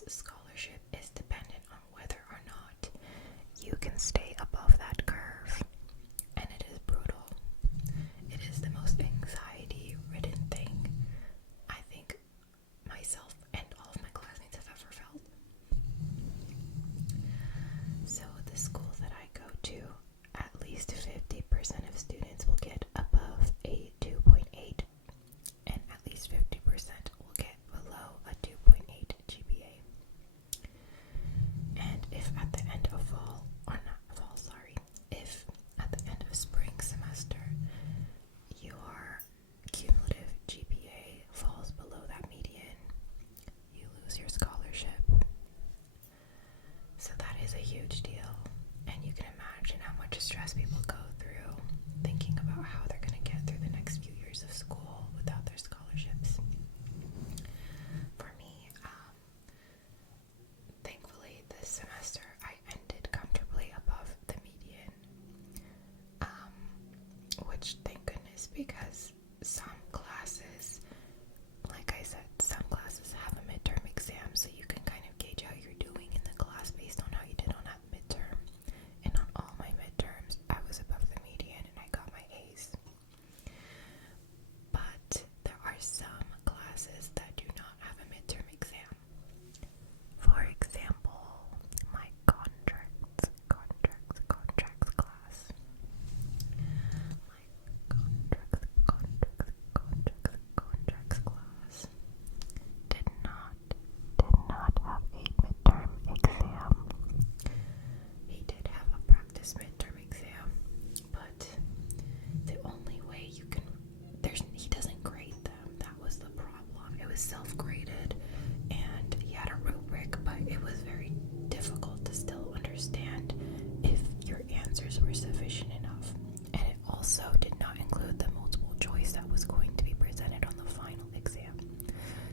this scholarship is dependent on whether or not you can stay above that curve, and it is brutal. It is the most anxiety-ridden thing I think myself and all of my classmates have ever felt. So the school that I go to, at least 50% of students will get above a 2.8, and at least 50% will get below a 2.8 GPA. And if at the end of if at the end of spring semester your cumulative GPA falls below that median, you lose your scholarship. So that is a huge deal, and you can imagine how much stress people go through thinking about how they're going to get through the next few years of school without their scholarships. For me, thankfully this semester I ended comfortably above the median, which thank goodness, because some classes, like I said, some classes have a midterm exam, so you can kind of gauge how you're doing in the class based on how you did on that midterm. And on all my midterms, I was above the median and I got my A's. But there are some classes that do not have a midterm exam. For example, my contracts class. My contracts class did not have a midterm exam. He did have a practice midterm exam, but the only way you can, he doesn't grade them. That was the problem. It was self-graded, and he had a rubric, but it was very difficult to still understand if your answers were sufficient enough. And it also did not include the multiple choice that was going to be presented on the final exam.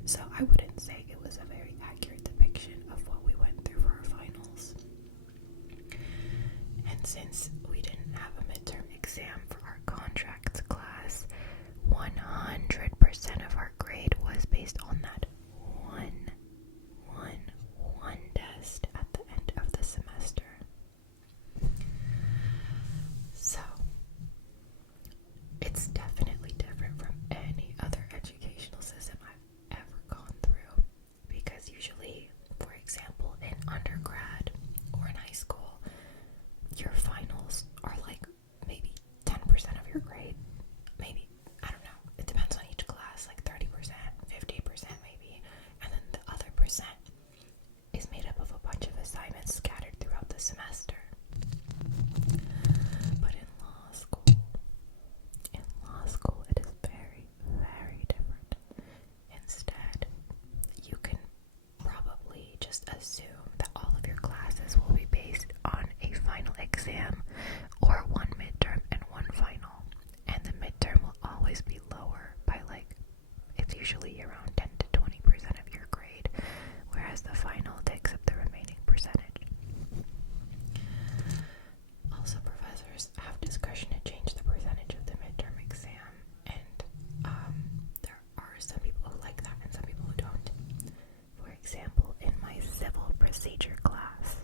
So I wouldn't say it was a very accurate depiction of what we went through for our finals. And since we didn't have a midterm exam for our contracts class, 100% of our grade was based on that one test at the end of the semester. So it's definitely different from any other educational system I've ever gone through, because usually, for example, in undergrad or in high school, your finals are like maybe 10% of your grade. Maybe, I don't know, it depends on each class, like 30%, 50% maybe, and then the other percent is made up of a bunch of assignments scattered throughout the semester. But in law school it is very, very different. Instead, you can probably just assume that all of your classes will be based on a final exam or one midterm and one final, and the midterm will always be lower by it's usually around 10 to 20% of your grade, whereas the final takes up the remaining percentage. Also, professors have discretion to change the percentage of the midterm exam, and there are some people who like that and some people who don't. For example, in my civil procedure class,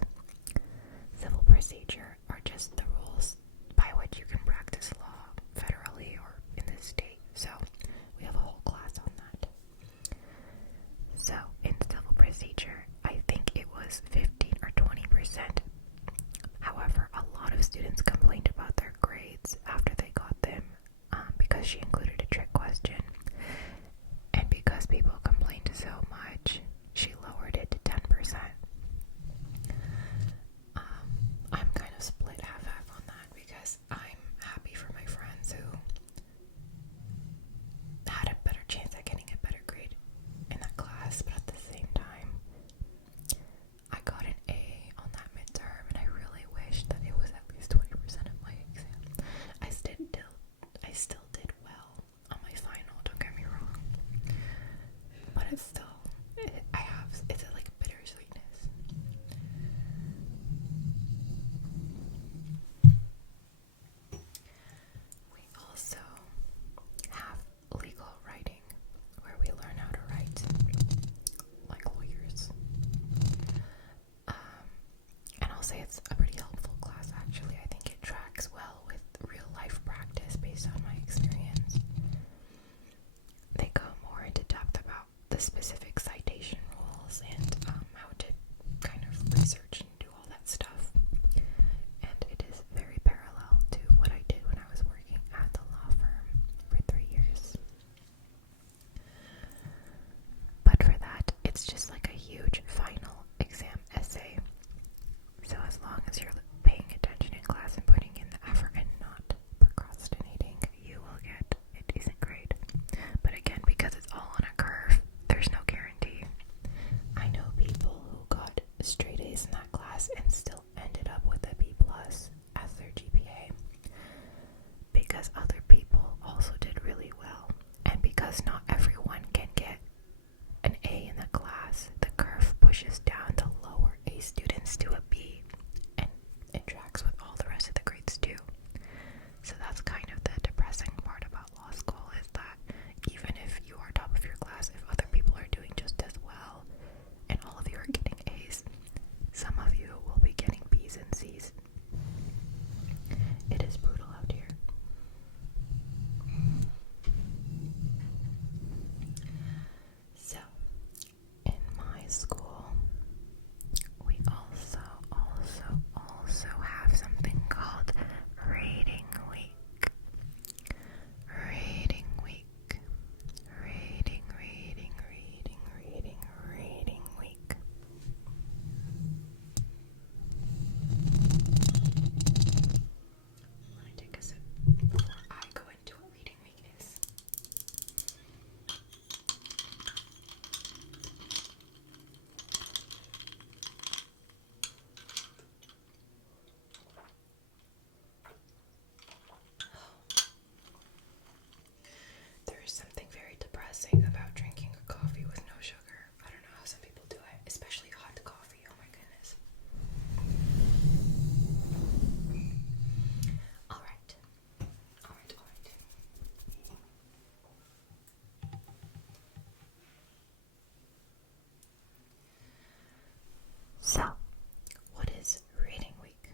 civil procedure are just the rules by which you can practice law federally or in the state. So we have a whole class on that. So in civil procedure, I think it was 15 or 20%. However, a lot of students complained about their grades after they got them, because she included a trick question. And because people complained so much, she lowered it to 10%. I'm kind of split half-half on that, because I'm happy for my friends who had a better chance at getting a better grade in that class, but at the same time, I got an A on that midterm, and I really wish that it was at least 20% of my exam. I still did well on my final, straight A's in that class and still ended up with a B plus as their GPA, because other people also did really well. And because not everyone can get an A in the class, the curve pushes down the lower A students to a B, and it tracks with all the rest of the grades too. So that's kind of the depressing part about law school, is that even if you are top of your class, if other people are doing just as well and all of you are getting A's, some of you will be getting B's and C's. It is brutal out here. So, in my school, we also have something called Rating Week. Rating Week. Rating Week. Let me take a sip before I go into what Reading Week is. There is something very depressing about drinking a coffee with no sugar. I don't know how some people do it, especially hot coffee. Oh my goodness. Alright. So, what is Reading Week?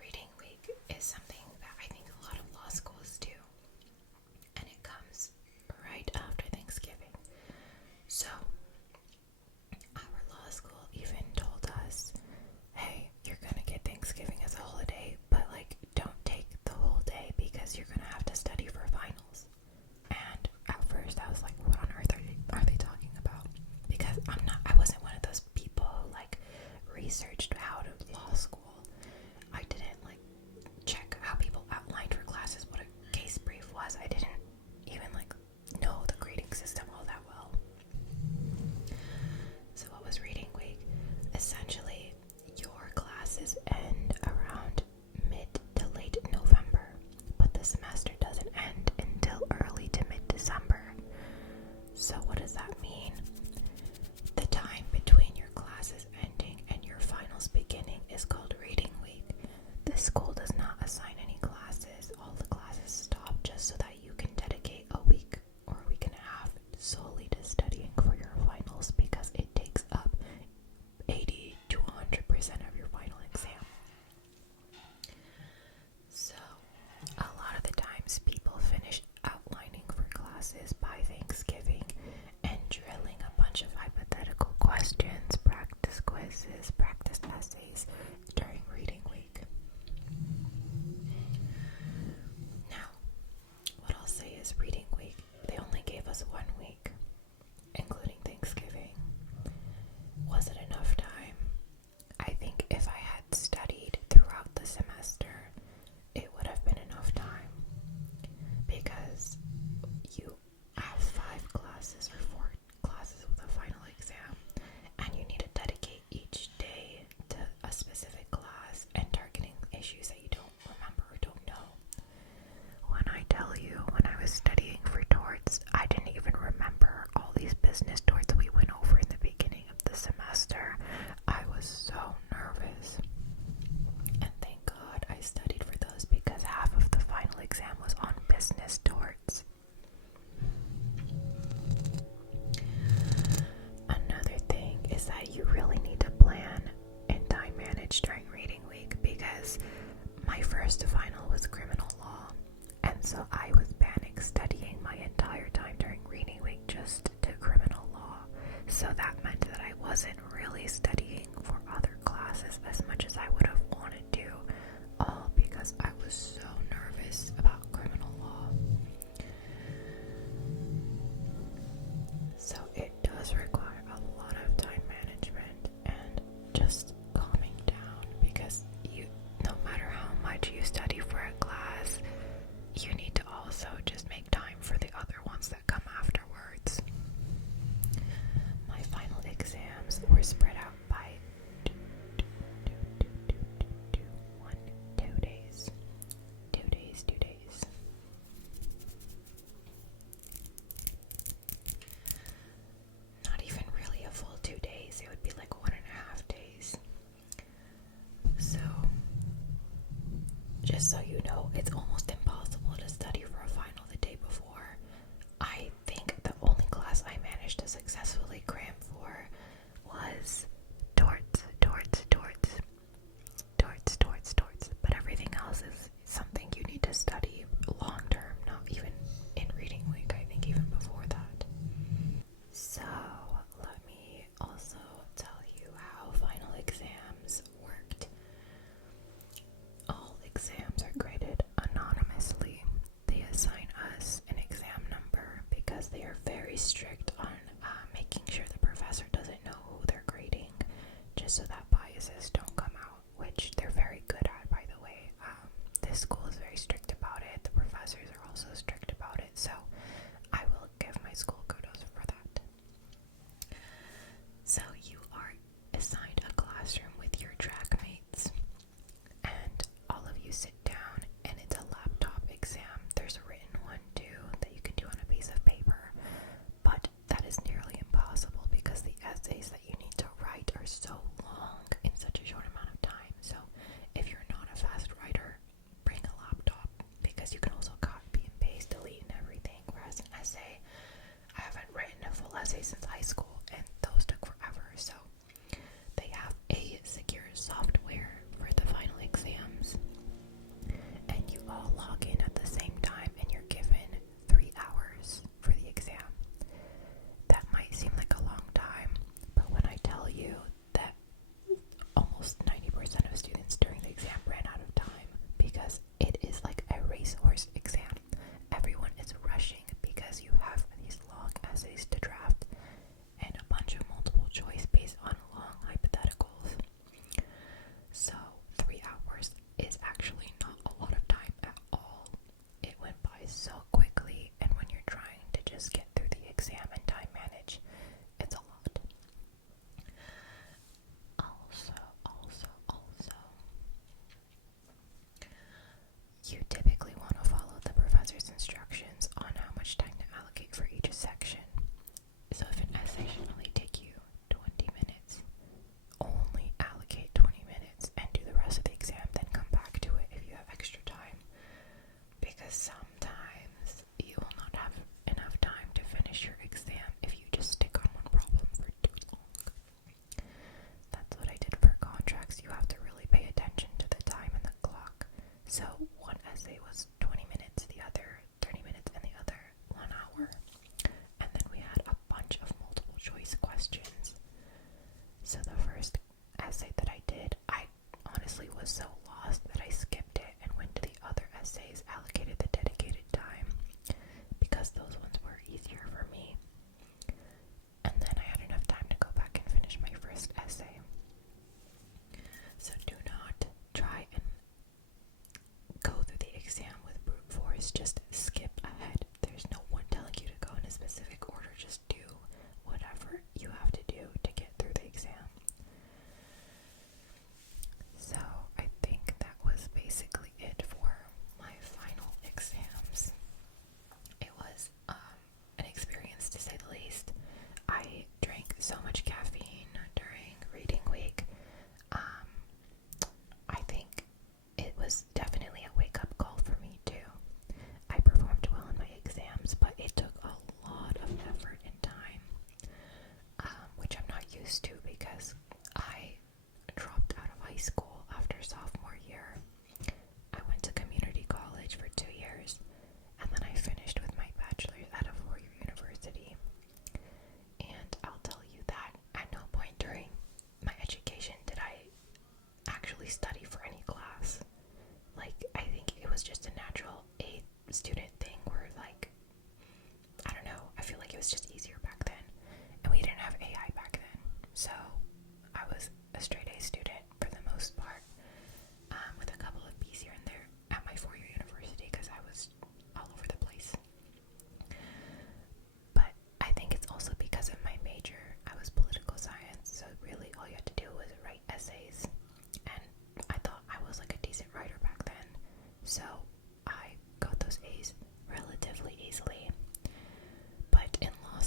Reading Week is something that I think a lot of law schools do, and it comes right after Thanksgiving. So, our law school even told us, hey, you're gonna get Thanksgiving as a holiday, but like, don't take the whole day because you're gonna have to study for finals. And at first I was like, what on earth are they talking about? Because I wasn't one of those people who like researched how to law school. I didn't like check how people outlined for classes, what a case brief was. I didn't even like know the grading system all that well. So what was Reading Week? Essentially, your classes end around mid to late November, but the semester doesn't end until early to mid-December. So what does that mean? The time between your classes ending and your finals beginning is called Reading Week. The school does not assign any classes. All the classes stop just so that you can dedicate a week or a week and a half solely to studying for your finals, because it takes up 80 to 100% of your final exam. So, a lot of the times people finish outlining for classes by Thanksgiving and drilling a bunch of hypothetical questions, practice quizzes, practice essays during Reading Week. Now, what I'll say is Reading Week, they only gave us 1 week, including Thanksgiving. Was it enough time? I think if I had studied throughout the semester, it would have been enough time, because you have 5 classes or 4 classes with a final exam, and you need to dedicate each day to a specific class and targeting issues that you don't remember or don't know. When I tell you, when I was studying for torts, I didn't even remember all these business torts we went over in the beginning of the semester. I was so nervous. And thank God I studied for those, because half of the final exam was on business torts. Another thing is that you really need to plan and time manage during Reading Week, because my first final was criminal law, and so I was banning studying my entire time during Reading Week just to criminal law. So that meant that I wasn't really studying for other classes as much as I would have wanted to, all because I was so nervous about criminal law. So it does require a lot of time management and just calming down, because no matter how much you study for a class, you need to also just make time for the other ones that come afterwards. My final exams were spread out by just so that biases don't come out, which they're very good at, by the way. This school is very strict about it. The professors are also strict about it, so I will give my school kudos for that. So you are assigned a classroom with your track mates, and all of you sit down, and it's a laptop exam. There's a written one too that you can do on a piece of paper, but that is nearly impossible because the essays that you need to write are so long in such a short amount of time. So if you're not a fast writer, bring a laptop because you can also copy and paste, delete, and everything. Whereas an essay, I haven't written a full essay since high school, and those took forever. So they have a secure software for the final exams, and you all log in at the same time, and you're given 3 hours for the exam. That might seem like a long time, but when I tell you that almost 90% of students during the exam ran out of time because it is like a racehorse exam. Everyone is rushing because you have these long essays to draft and a bunch of multiple choice based on long hypotheticals. So 3 hours is actually not a lot of time at all. It went by so quickly, and when you're trying to just get through the exam and time manage, it's a lot. Also, you typically want to follow the professor's instructions on how much time to allocate for each section. So if an essay should only take you 20 minutes, only allocate 20 minutes and do the rest of the exam, then come back to it if you have extra time. Because sometimes you will not have enough time to finish your exam if you just stick on one problem for too long. That's what I did for contracts. You have to really pay attention to the time and the clock. So one essay was 20 minutes, the other 30 minutes, and the other 1 hour. And then we had a bunch of multiple choice questions. So the first essay that I did, I honestly was so lost that I skipped it and went to the other essays, allocated the dedicated time, because those ones were easier for me. And then I had enough time to go back and finish my first essay. So do not try and go through the exam with brute force. Just skip ahead. There's no one telling you to go in a specific order. Just do whatever you have to do to get through the exam. So I think that was basically it for my final exams. It was an experience to say the least. I drank so much caffeine during reading week. I think it was definitely a wake-up call for me too. I performed well in my exams, but it took a lot of effort and time, which I'm not used to because I dropped out of high school after sophomore year. I went to community college for 2 years, and then I finished with my bachelor's at a 4-year university. And I'll tell you that at no point during my education did I actually study for any class. Like, I think it was just a natural A student thing where, like, I don't know, I feel like it was just easier back then, and we didn't have AI back then, so I was a straight A student for the most part, with a couple of B's here and there at my 4-year university because I was all over the place. But I think it's also because of my major. I was political science, so really all you had to do was write essays, and I thought I was like a decent writer back then, so I got those A's relatively easily. But in law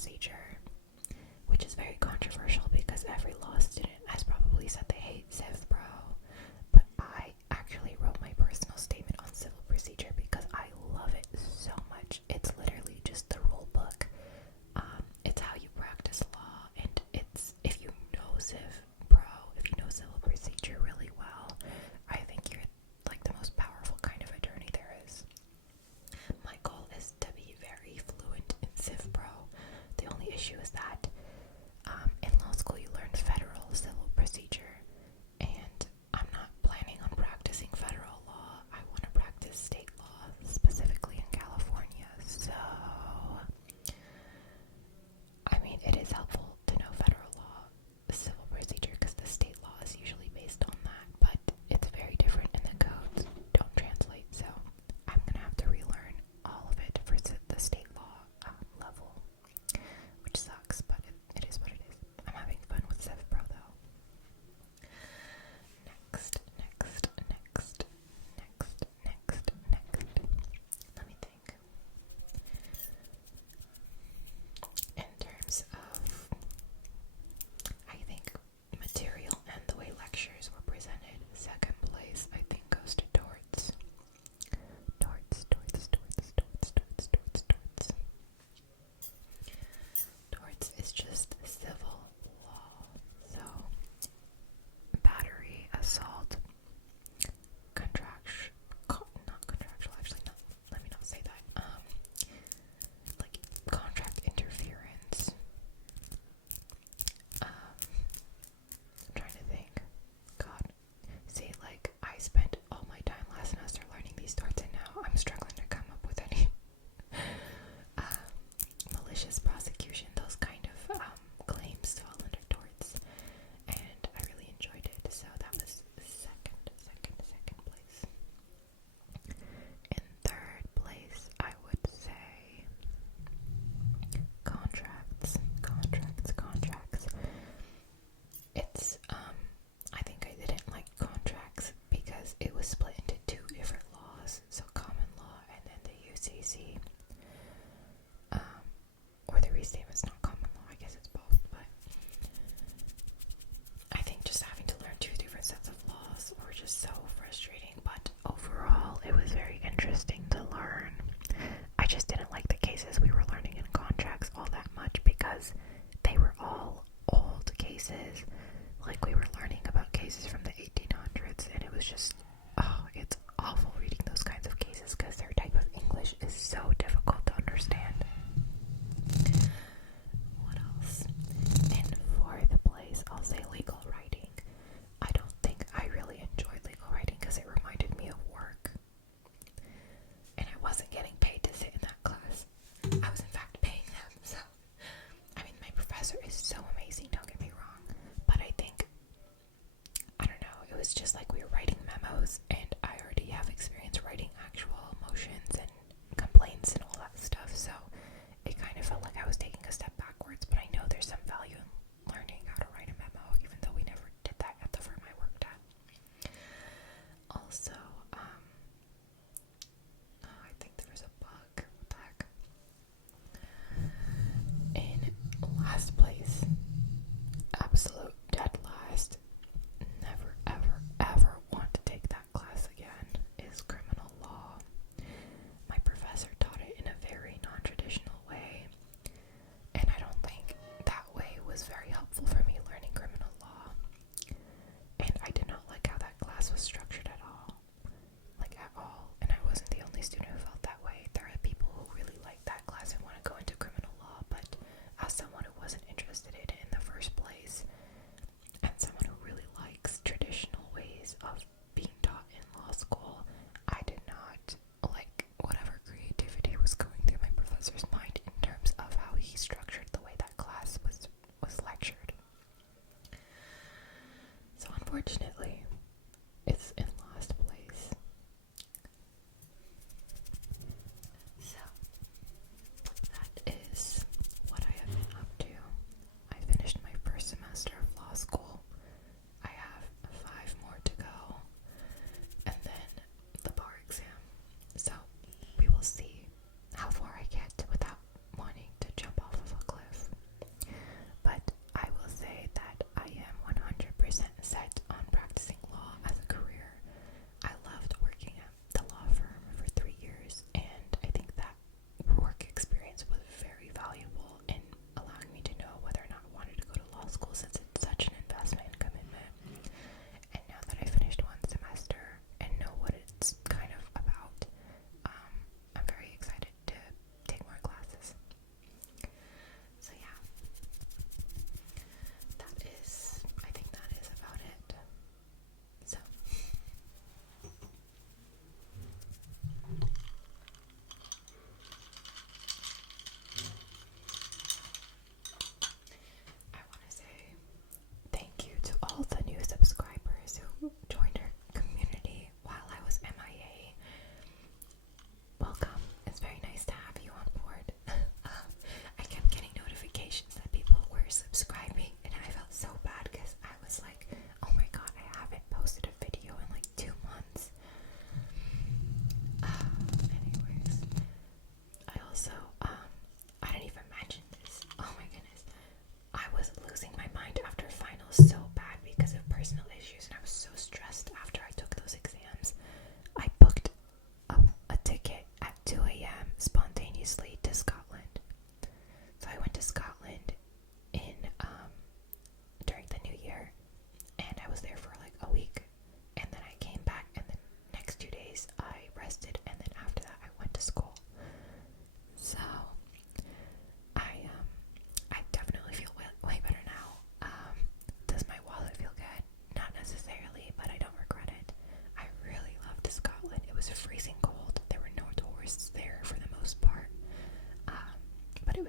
procedure, which is very controversial because every law student has probably said they hate Civ Pro, but I actually wrote my personal statement on civil procedure because I love it so much. It's literally just the rule book. It's how you practice law, and it's, if you know Civ Pro, if you know civil procedure really well, I think you're like the most powerful kind of attorney there is. My goal is to be very fluent in Civ Pro. The only issue is that in law school you learn federal civil procedure, and I'm not planning on practicing federal law. I want to practice state law, specifically in California. So, I mean, it is helpful to know federal law, civil procedure, because the state law is usually based on that, but it's very different and the codes don't translate, so I'm gonna have to relearn all of it for the state law level, which sucks, but it is what it is. I'm having fun with Civ Pro though. Next. Let me think. In terms of, I think, material and the way lectures were presented, second place, I think, goes to torts. Torts. Torts is just civil law. So, battery, assault, not contractual, actually, not, let me not say that. Like contract interference,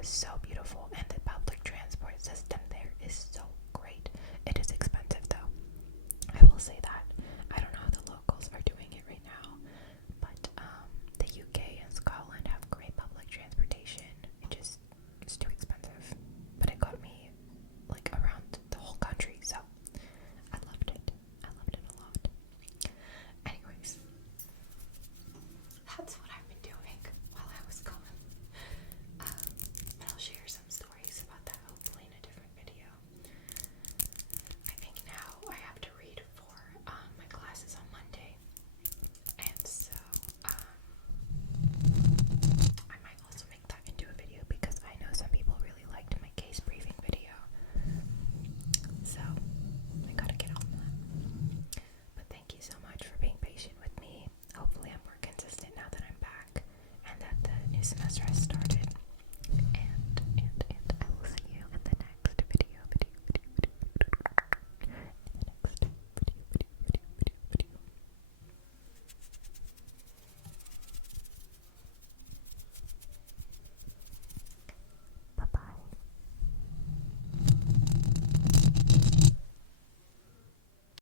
was so beautiful, and the public transport system there is so